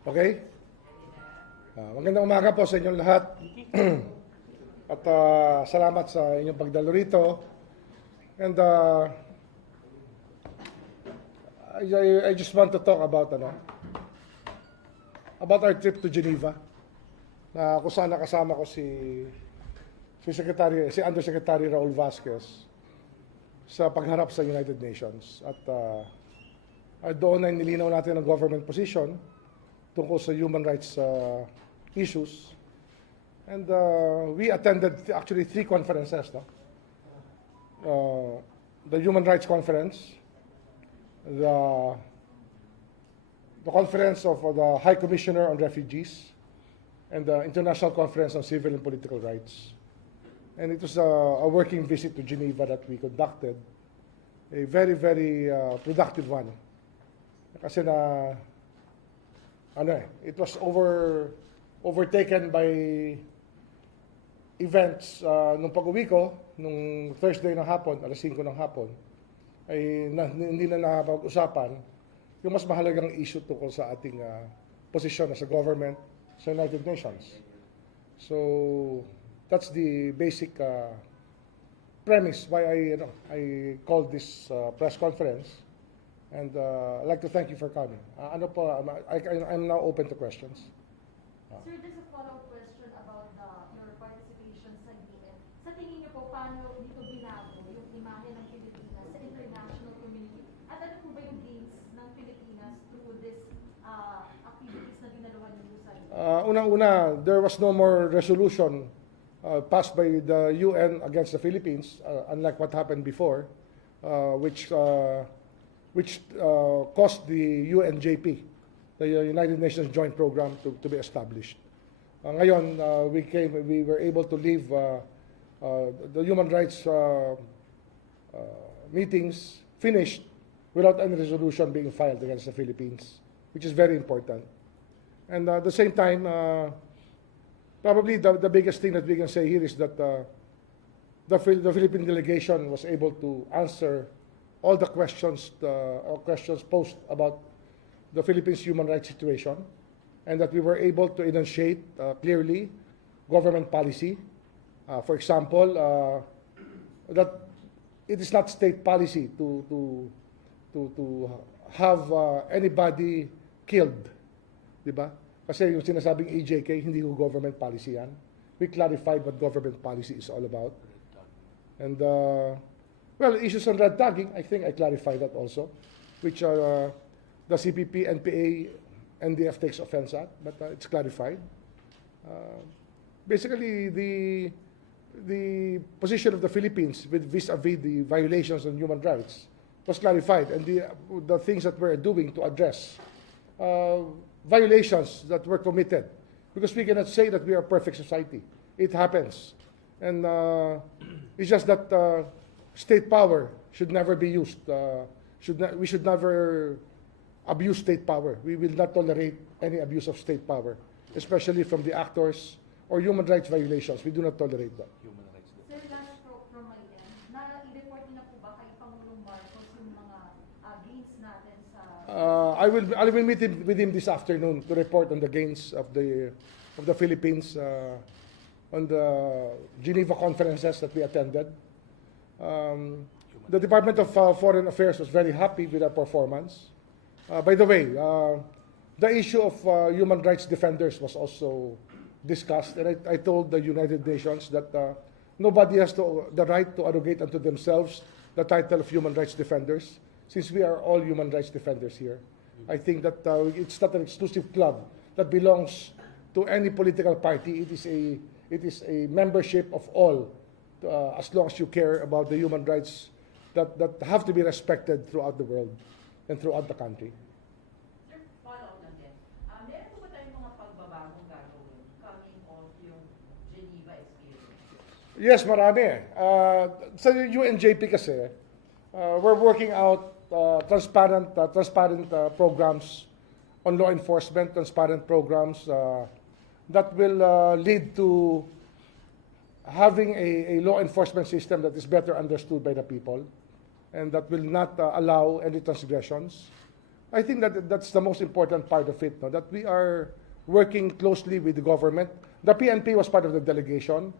Okay? Magandang umaga po sa inyong lahat. At salamat sa inyong pagdalo rito. And I just want to talk about our trip to Geneva. Na kung saan nakasama ko si Undersecretary Raul Vasquez sa pagharap sa United Nations. At doon ay nilinaw natin ang government position tungkol sa human rights issues. And we attended actually 3 conferences. The Human Rights Conference, the Conference of the High Commissioner on Refugees, and the International Conference on Civil and Political Rights. And it was a working visit to Geneva that we conducted, a very, very productive one. Kasi it was overtaken by events nung pag-uwi ko, nung Thursday ng hapon, alas 5 ng hapon, ay hindi na napag-usapan yung mas mahalagang issue tungkol sa ating posisyon as a government sa United Nations. So, that's the basic premise why I called this press conference. And I'd like to thank you for coming. I'm now open to questions. Sir, just a follow-up question about your participation sa UN. Sa tingin niyo po, paano dito binago yung imahe ng Pilipinas sa international community? At ano po ba yung gains ng Pilipinas through this activities na dinaluhan niyo sa UN? Unang-una, there was no more resolution passed by the UN against the Philippines, unlike what happened before, which caused the UNJP, the United Nations Joint Program, to be established. Ngayon, we were able to leave the human rights meetings finished without any resolution being filed against the Philippines, which is very important. And at the same time, probably the biggest thing that we can say here is that the Philippine delegation was able to answer all the questions posed about the Philippines' human rights situation, and that we were able to enunciate clearly government policy. For example, that it is not state policy to have anybody killed, di ba? Kasi yung sinasabing EJK, hindi ko government policy yan. We clarified what government policy is all about. And well, issues on red tagging, I think I clarified that also, which are the CPP, NPA, NDF takes offense at, but it's clarified. Basically, the position of the Philippines with vis-a-vis the violations on human rights was clarified, and the things that we're doing to address violations that were committed, because we cannot say that we are a perfect society. It happens, and it's just that state power should never be used. We should never abuse state power. We will not tolerate any abuse of state power, especially from the actors or human rights violations. We do not tolerate that. Sir, last from my end, na-report na po ba kay Pangulong Marcos yung mga gains natin sa... I will meet with him this afternoon to report on the gains of the Philippines on the Geneva conferences that we attended. The Department of Foreign Affairs was very happy with our performance. By the way, the issue of human rights defenders was also discussed, and I told the United Nations that nobody has the right to arrogate unto themselves the title of human rights defenders, since we are all human rights defenders here. I think that it's not an exclusive club that belongs to any political party. It is a membership of all, as long as you care about the human rights that have to be respected throughout the world and throughout the country. Sir, follow-up lang din. Meron po ba tayong mga pagbabagong gagawin coming off yung Geneva experience? Yes, marami. Sa UNJP kasi, we're working out transparent programs on law enforcement, transparent programs that will lead to having a law enforcement system that is better understood by the people, and that will not allow any transgressions. I think that that's the most important part of it, no? That we are working closely with the government. The PNP was part of the delegation.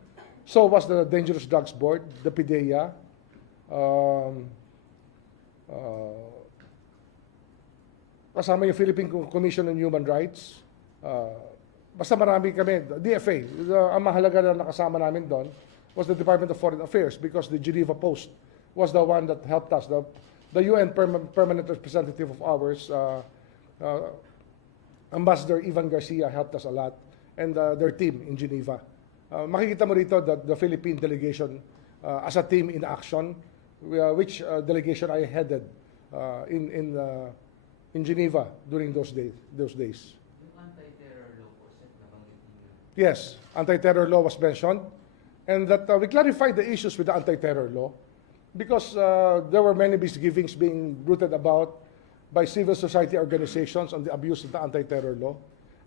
So was the Dangerous Drugs Board, the PDEA. Kasama yung Philippine Commission on Human Rights. Basta marami kami. DFA, ang mahalaga na nakasama namin doon was the Department of Foreign Affairs because the Geneva Post was the one that helped us. The UN permanent representative of ours, Ambassador Ivan Garcia, helped us a lot, and their team in Geneva. Makikita mo rito that the Philippine delegation as a team in action, which delegation I headed in Geneva during those days. Yung anti-terror law po, Sec, nabanggit niyo. Yes, anti-terror law was mentioned, and that we clarified the issues with the anti-terror law because there were many misgivings being bruited about by civil society organizations on the abuse of the anti-terror law.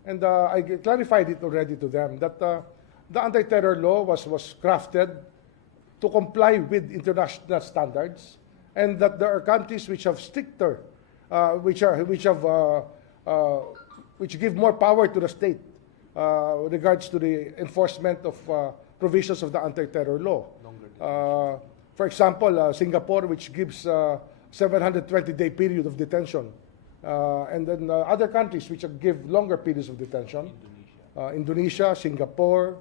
And I clarified it already to them that the anti-terror law was crafted to comply with international standards, and that there are countries which have stricter, which give more power to the state with regards to the enforcement of provisions of the anti-terror law. For example, Singapore, which gives 720-day period of detention, and then other countries which give longer periods of detention. Indonesia, Singapore,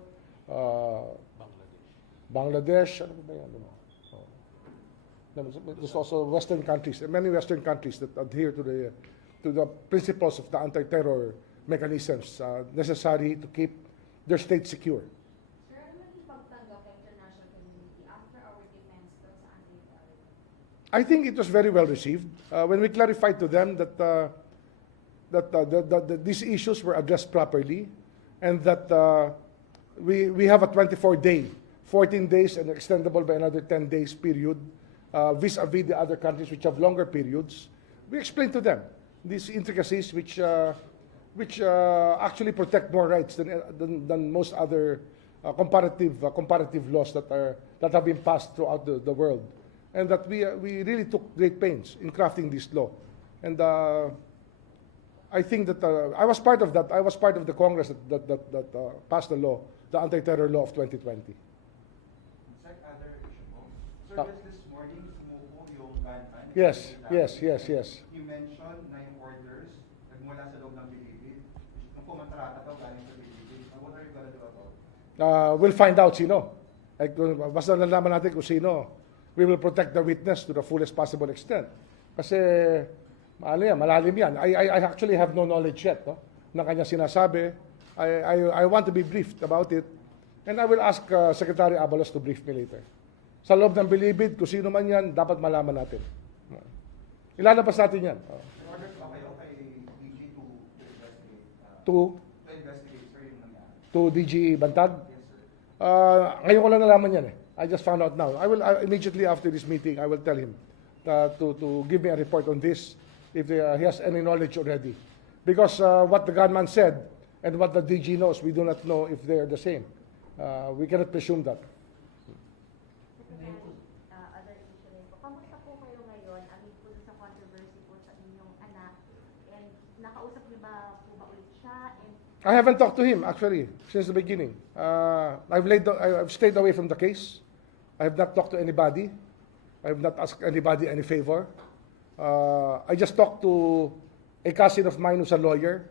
Bangladesh. Ano ba yan? There's also Western countries, many Western countries that adhere to the principles of the anti-terror mechanisms necessary to keep their state secure. Sir, ano man yung pagtanggap ng international community after our defense doon sa anti-terror? I think it was very well received when we clarified to them that these issues were addressed properly, and that we have a 24-day, 14 days, and extendable by another 10 days period vis-a-vis the other countries which have longer periods. We explained to them these intricacies which actually protect more rights than most other comparative laws that have been passed throughout the world, and that we really took great pains in crafting this law. And I think that I was part of that. I was part of the Congress that passed the law, the anti-terror law of 2020. Sec, other issue po. Sir, Ah. just this morning, sumuko yung Banban. Yes. You mentioned 9 orders nagmula sa loob ng Bilibid. Nung kumontrata daw galing sa Bilibid. What are you gonna do about it? We'll find out sino. Basta nalaman natin kung sino. We will protect the witness to the fullest possible extent. Kasi, malalim yan. I actually have no knowledge yet, no? Na kanya sinasabi. I want to be briefed about it. And I will ask Secretary Abalos to brief me later. Sa loob ng Bilibid, kung sino man yan, dapat malaman natin. Ilalabas natin yan. In order pa kayo kay DG to investigate, To sir, yung nangyari. to DG Bantag. Yes, sir. Ngayon ko lang nalaman yan eh. I just found out now. I will immediately after this meeting, I will tell him to give me a report on this if he has any knowledge already. Because what the gunman said and what the DG knows, we do not know if they are the same. We cannot presume that. Other issue rin po. Kamusta po kayo ngayon amid po sa controversy po sa inyong anak? And nakausap niyo ba po ba ulit siya? And I haven't talked to him actually since the beginning. I've stayed away from the case. I have not talked to anybody. I have not asked anybody any favor. I just talked to a cousin of mine who's a lawyer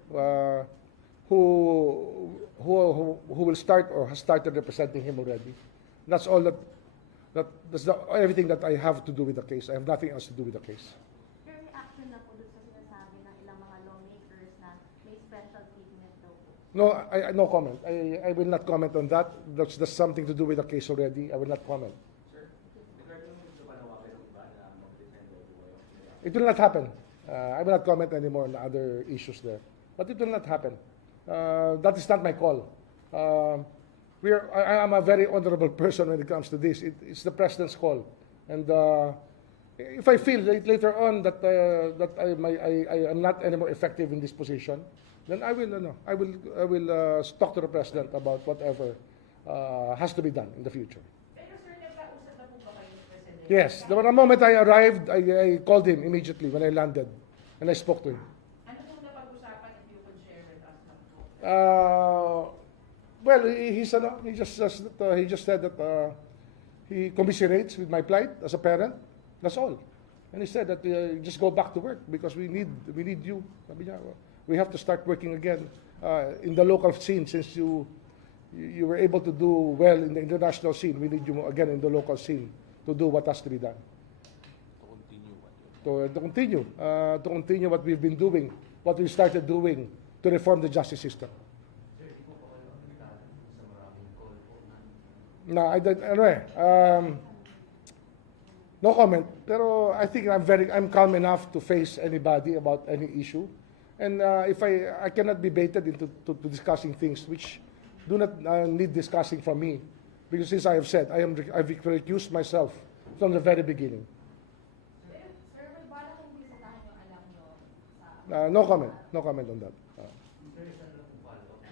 who will start or has started representing him already. That's all that's everything that I have to do with the case. I have nothing else to do with the case. your reaction na po doon sa sinasabi ng ilang mga lawmakers na may special treatment daw po? No, no comment. I will not comment on that. That's something to do with the case already. I will not comment. Sir, regarding sa panawagan ng iba na mag-defend daw po kayo, It will not happen. I will not comment anymore on the other issues there. But it will not happen. That is not my call. I am a very honorable person when it comes to this. It's the president's call. And if I feel later on that I am not anymore effective in this position, then I will talk to the president about whatever has to be done in the future. Pero sir, nagkausap na po ba kayo ni President? Yes, the moment I arrived, I called him immediately when I landed and I spoke to him. Ano pong napag-usapan if you could share with us na po? Well, he just said that he commiserates with my plight as a parent. That's all. And he said that just go back to work because we need you. Sabi niya, we have to start working again in the local scene since you were able to do well in the international scene. We need you again in the local scene to do what has to be done. To continue what we've been doing, what we started doing to reform the justice system. No, no comment. Pero I think I'm calm enough to face anybody about any issue. And if I cannot be baited into to discussing things which do not need discussing from me, because since I have said I've recused myself from the very beginning. Sir, may bala kung bisitahin yung alam nyo sa... No comment. No comment on that. There is another follow-up.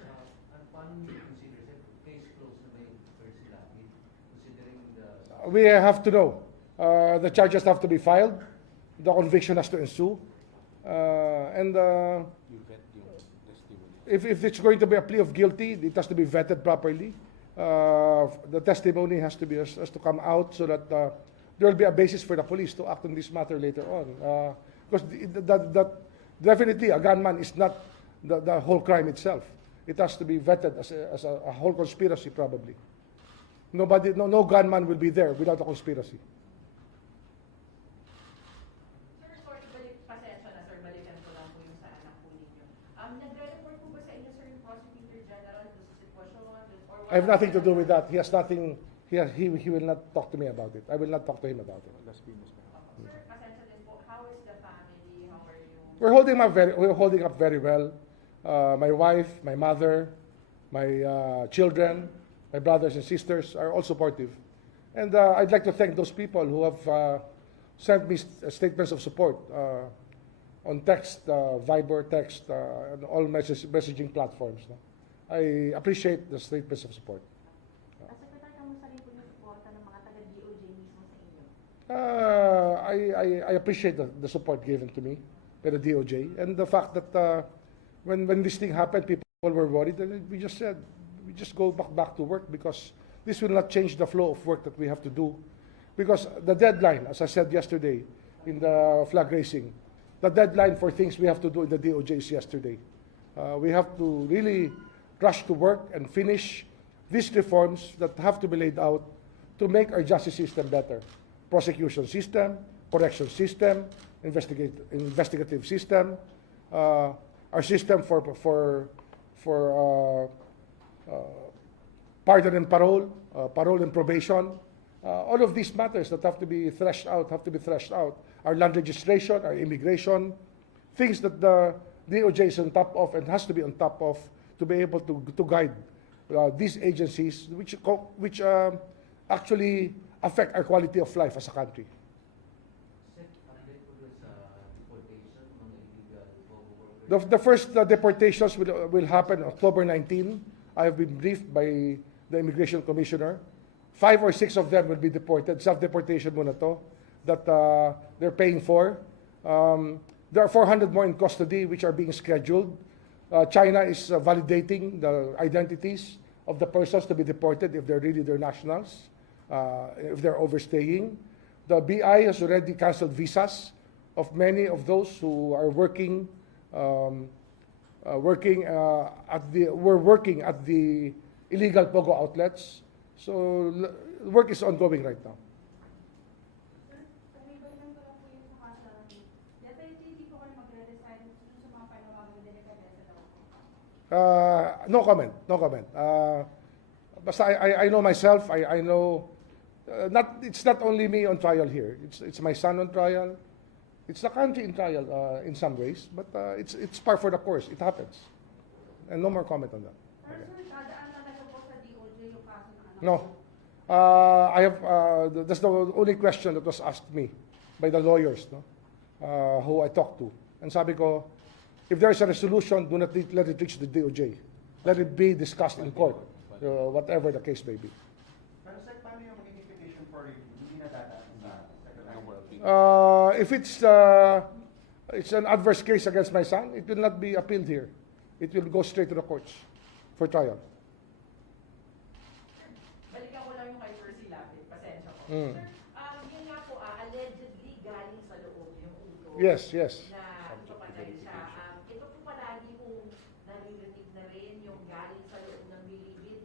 Paano niyo consider, sir, case closed na ba yung first lapid? Considering the... We have to know. The charges have to be filed. The conviction has to ensue. If it's going to be a plea of guilty, it has to be vetted properly. The testimony has to come out so that there will be a basis for the police to act on this matter later on. Because that definitely a gunman is not the whole crime itself. It has to be vetted as a whole conspiracy probably. No gunman will be there without a conspiracy. Sir, sorry, pasensya na, sir, balikan ko lang po yung sa anak po ninyo. Nagre-report po ba sa inyo, sir, yung Prosecutor General doon sa sitwasyon or I have nothing to do with that. He has nothing. He will not talk to me about it. I will not talk to him about it. Sir, pasensya din po, how is the family? How are you? We're holding up very well. My wife, my mother, my children, my brothers and sisters are all supportive. And I'd like to thank those people who have sent me statements of support on text, Viber text, and all messaging platforms. No? I appreciate the statements of support. Secretary, kamusta rin po yung suporta ng mga taga-DOJ mismo sa inyo? I appreciate the support given to me by the DOJ and the fact that when this thing happened, people were worried, and we just said, we just go back to work because this will not change the flow of work that we have to do. Because the deadline, as I said yesterday in the flag raising, the deadline for things we have to do in the DOJ is yesterday. We have to really rush to work and finish these reforms that have to be laid out to make our justice system better. Prosecution system, correction system, investigative system, our system for pardon and parole, parole and probation. All of these matters that have to be threshed out. Our land registration, our immigration, things that the DOJ is on top of and has to be on top of to be able to guide these agencies, which actually affect our quality of life as a country. The first deportations will happen October 19. I have been briefed by the Immigration Commissioner. 5 or 6 of them will be deported. Self-deportation muna to, that they're paying for. There are 400 more in custody which are being scheduled. China is validating the identities of the persons to be deported if they're really their nationals, if they're overstaying. The BI has already canceled visas of many of those who are working at the illegal POGO outlets. So work is ongoing right now. Sir, pag-ibalikan ko lang po yung sumasabi. Definitely hindi po kayo magre-resign sa mga panawagang delikadesa daw po. No comment. Basta I know myself. I know. It's not only me on trial here. It's my son on trial. It's the country in trial in some ways. But it's par for the course. It happens. And no more comment on that. Sir, dadaan talaga po sa DOJ yung kaso ng anak No. ko. That's the only question that was asked me by the lawyers, no, who I talked to. And sabi ko, if there is a resolution, do not let it reach the DOJ. Let it be discussed in court, whatever the case may be. Pero sir, paano yung magiging petition for review? Hindi na dadaan sa Secretary? If it's it's an adverse case against my son, it will not be appealed here. It will go straight to the courts for trial. Balikan ko lang yung kay Percy Lapid. Pasensya ko. Mm. Sir, yun nga po, allegedly galing sa loob yung ulo. Yes, yes. Na ipapatay siya. Ito po palagi kung naririnig na rin yung galing sa loob ng bilibid.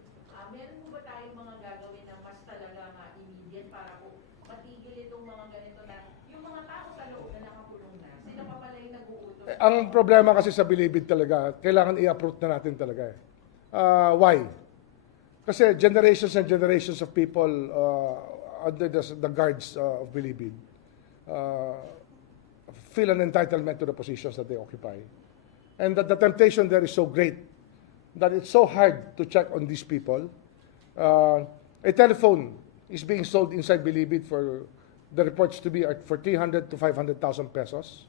Meron po ba tayong mga gagawin na mas talaga immediate para po matigil itong mga ganito na yung mga tao sa loob na nakakulong na, sila pa pala yung nag-uutos. Ang problema kasi sa bilibid talaga, kailangan i-uproot na natin talaga. Why? Kasi generations and generations of people under the guards of bilibid feel an entitlement to the positions that they occupy. And that the temptation there is so great that it's so hard to check on these people. A telephone is being sold inside bilibid for the reports to be for 300 to 500,000 pesos.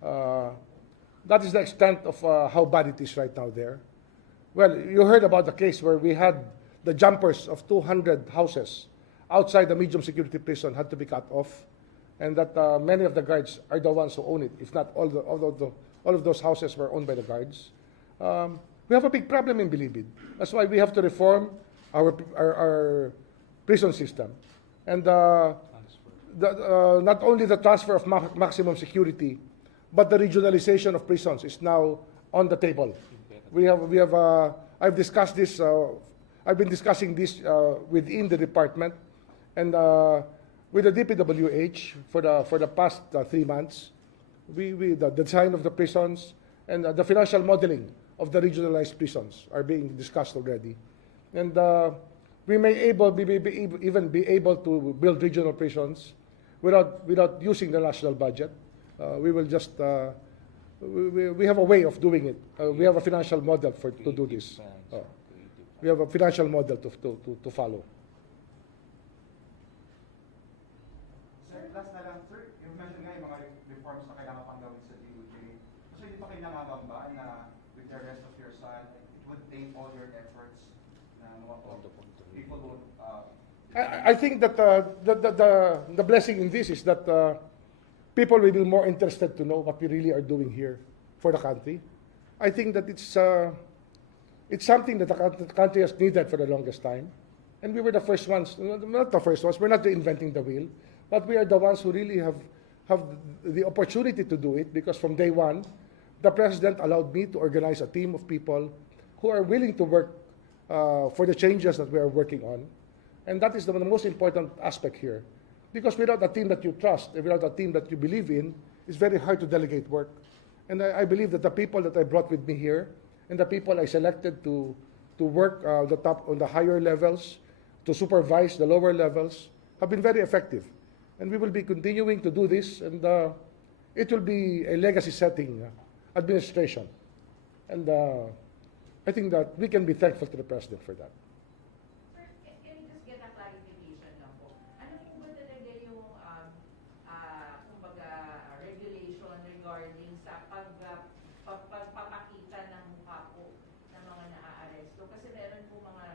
That is the extent of how bad it is right now there. Well, you heard about the case where we had the jumpers of 200 houses outside the medium security prison had to be cut off, and that many of the guards are the ones who own it. If not all of those houses were owned by the guards. We have a big problem in Bilibid. That's why we have to reform our prison system, and not only the transfer of maximum security, but the regionalization of prisons is now on the table. I've discussed this. I've been discussing this within the department and with the DPWH for the past 3 months. The design of the prisons and the financial modeling of the regionalized prisons are being discussed already, and we may even be able to build regional prisons without using the national budget. We will just we have a way of doing it. We have a financial model to do this. We have a financial model to follow. Sir, last na lang, sir, you mentioned nga yung mga reforms na kailangan pang gawin sa DOJ. So hindi pa kayo nangangamba na with the rest of your son, it would take all your efforts na people would... I think that the blessing in this is that people will be more interested to know what we really are doing here for the country. I think that it's something that the country has needed for the longest time. And we were the first ones, not the first ones, we're not reinventing the wheel, but we are the ones who really have the opportunity to do it, because from day one, the President allowed me to organize a team of people who are willing to work for the changes that we are working on. And that is the most important aspect here. Because without a team that you trust, and without a team that you believe in, it's very hard to delegate work. And I believe that the people that I brought with me here, and the people I selected to work on the higher levels, to supervise the lower levels, have been very effective. And we will be continuing to do this, and it will be a legacy-setting administration. And I think that we can be thankful to the President for that. Sir, can we just get a clarification lang po? Ano po ba talaga yung kumbaga regulation regarding sa pagpapakita ng mukha po ng mga naaaresto? Kasi meron po mga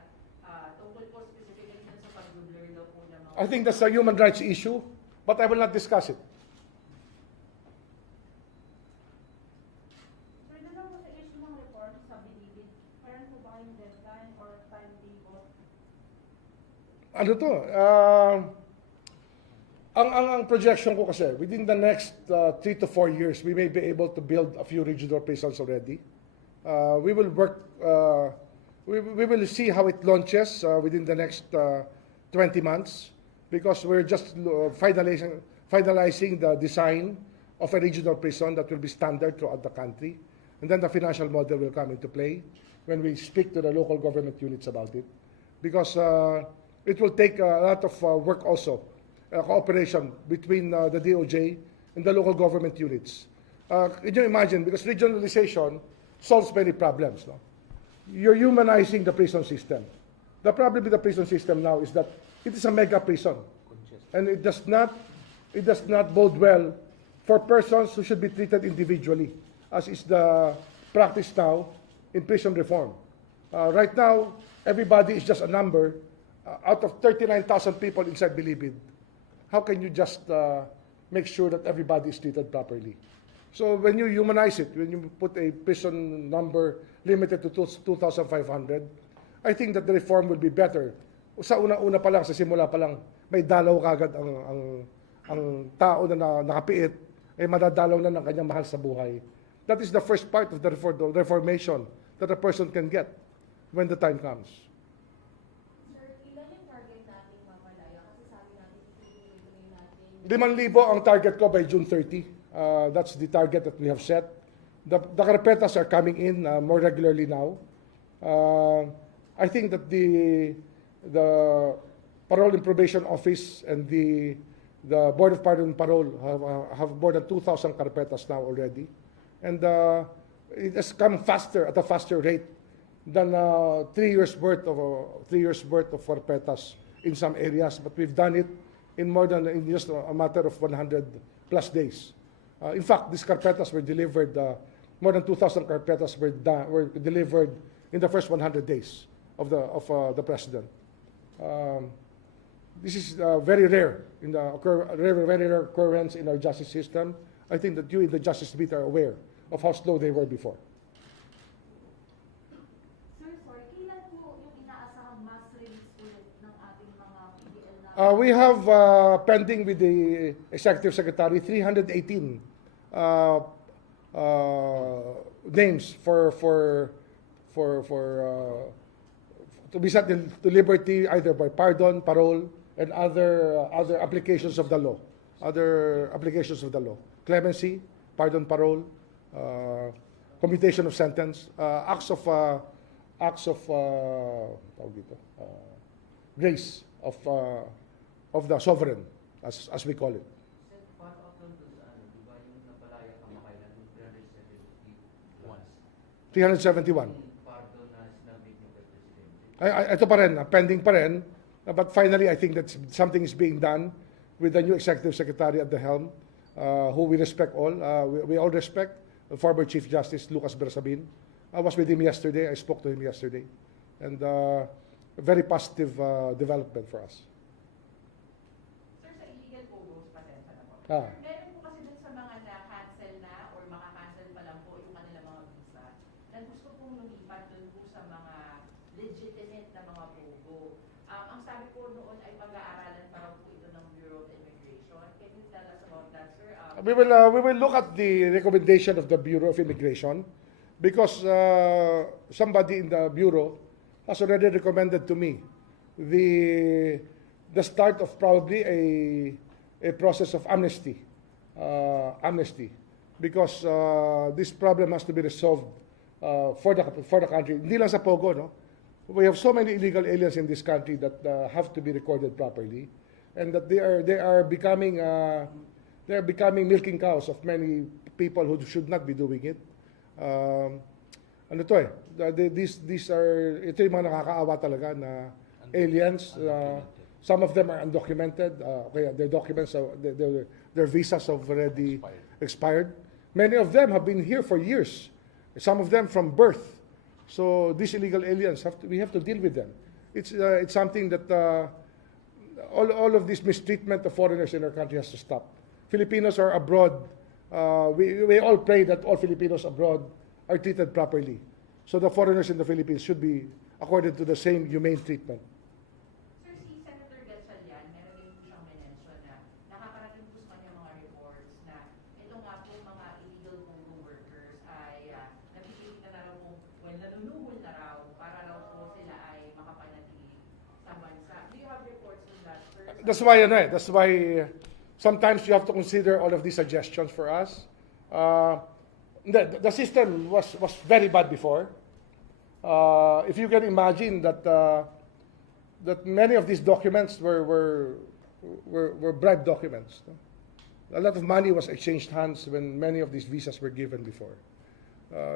tungkol po specifically dun sa pag-blur daw po ng mga... I think that's a human rights issue, but I will not discuss it. Sir, doon lang po sa issue ng reform sa bilibid, meron po ba kayong deadline or timetable? Ano to? Ang projection ko kasi, within the next 3 to 4 years, we may be able to build a few regional prisons already. We will work, we will see how it launches within the next 20 months, because we're just finalizing the design of a regional prison that will be standard throughout the country. And then the financial model will come into play when we speak to the local government units about it. Because it will take a lot of work also, cooperation between the DOJ and the local government units. Can you imagine? Because regionalization solves many problems. No? You're humanizing the prison system. The problem with the prison system now is that it is a mega prison, and it does not bode well for persons who should be treated individually, as is the practice now in prison reform. Right now, everybody is just a number. Out of 39,000 people inside Bilibid, how can you just make sure that everybody is treated properly? So when you humanize it, when you put a prison number limited to 2,500, I think that the reform will be better. Sa una-una pa lang, sa simula pa lang, may dalaw kagad ang tao na nakapiit, ay madadalaw na ng kanyang mahal sa buhay. That is the first part of the reformation that a person can get when the time comes. Sir, ilan yung target natin mapalaya? Kasi sabi natin, ituloy natin. 5,000 ang target ko by June 30. That's the target that we have set. The carpetas are coming in more regularly now. I think that the Parole and Probation Office and the Board of Pardon and Parole have more than 2,000 carpetas now already. And it has come faster, at a faster rate than 3 years worth of carpetas in some areas. But we've done it in just a matter of 100 plus days. In fact, these carpetas were delivered, more than 2,000 carpetas were delivered in the first 100 days of the president. This is very rare, very rare occurrence in our justice system. I think that you in the Justice Beat are aware of how slow they were before. Sir, sorry, kailan po yung inaasahang mass release ulit ng ating mga PDL na? We have pending with the Executive Secretary 318 names to be set to liberty either by pardon, parole, and other applications of the law. Clemency, pardon, parole, commutation of sentence, acts of grace of the sovereign, as we call it. Part of doon sa di ba yung napalaya kamakailan yung 371? 371. Yung pardon na sinabi niyo kay Presidente. Ito pa rin, pending pa rin. But finally, I think that something is being done with the new Executive Secretary at the helm, who we respect all. We all respect the former Chief Justice Lucas Bersabin. I was with him yesterday. I spoke to him yesterday. And a very positive development for us. Sir, sa illegal photos, pasensya na po. Ah. Meron po kasi dun sa mga na-cancel na or maka-cancel pa lang po yung kanilang mga visa na gusto pong lumipat dun po sa mga legitimate na mga pogo. Ang sabi po noon ay pag-aaralan pa raw po ito ng Bureau of Immigration. Can you tell us about that, sir? We will look at the recommendation of the Bureau of Immigration because somebody in the Bureau has already recommended to me the start of probably a process of amnesty, because this problem has to be resolved for the country. Hindi lang sa Pogo, no? We have so many illegal aliens in this country that have to be recorded properly, and that they are becoming milking cows of many people who should not be doing it. Ano to eh? Ito yung mga nakakaawa talaga na aliens. Some of them are undocumented. Okay, their documents, their visas have already expired. Many of them have been here for years. Some of them from birth. So these illegal aliens we have to deal with them. It's something that all of this mistreatment of foreigners in our country has to stop. Filipinos are abroad. We all pray that all Filipinos abroad are treated properly. So the foreigners in the Philippines should be accorded to the same humane treatment. Sir, si Senator Gatchalian, meron din po siyang mention na nakakarating po sa kanya mga reports na ito nga po mga illegal Congo workers ay napipilitan na raw po, nanunuhol na raw para raw po sila ay makapanatili sa bansa. Do you have reports on that, sir? That's why sometimes you have to consider all of these suggestions for us. The system was very bad before. If you can imagine that many of these documents were bribe documents. No? A lot of money was exchanged hands when many of these visas were given before.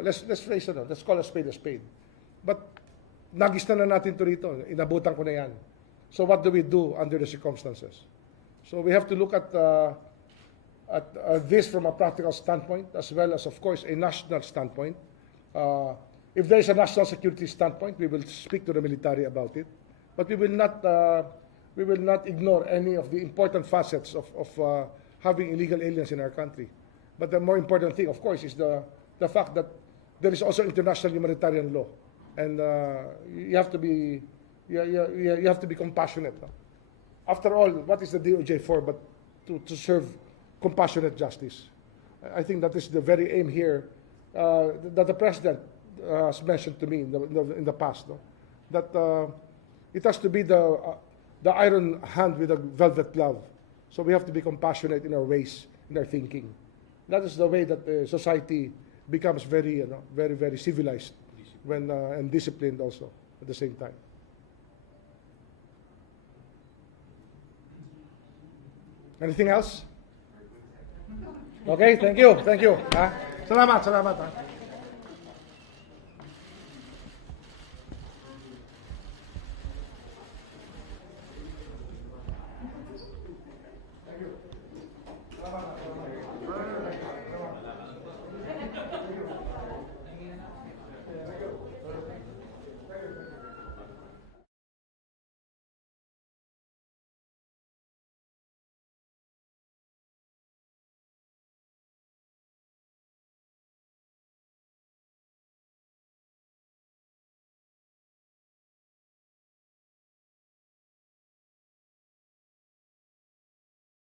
Let's face it, let's call a spade. But nagista na natin to rito, inabutan ko na yan. So what do we do under the circumstances? So we have to look at this from a practical standpoint, as well as, of course, a national standpoint. If there is a national security standpoint, we will speak to the military about it. But we will not ignore any of the important facets of having illegal aliens in our country. But the more important thing, of course, is the fact that there is also international humanitarian law, and you have to be you have to be compassionate. No? After all, what is the DOJ for but to serve compassionate justice? I think that is the very aim here that the president has mentioned to me in the past. No? That it has to be the iron hand with a velvet glove. So we have to be compassionate in our ways, in our thinking. That is the way that society becomes very, very civilized when and disciplined also at the same time. Anything else? Okay, thank you. Ha? Salamat. Ha?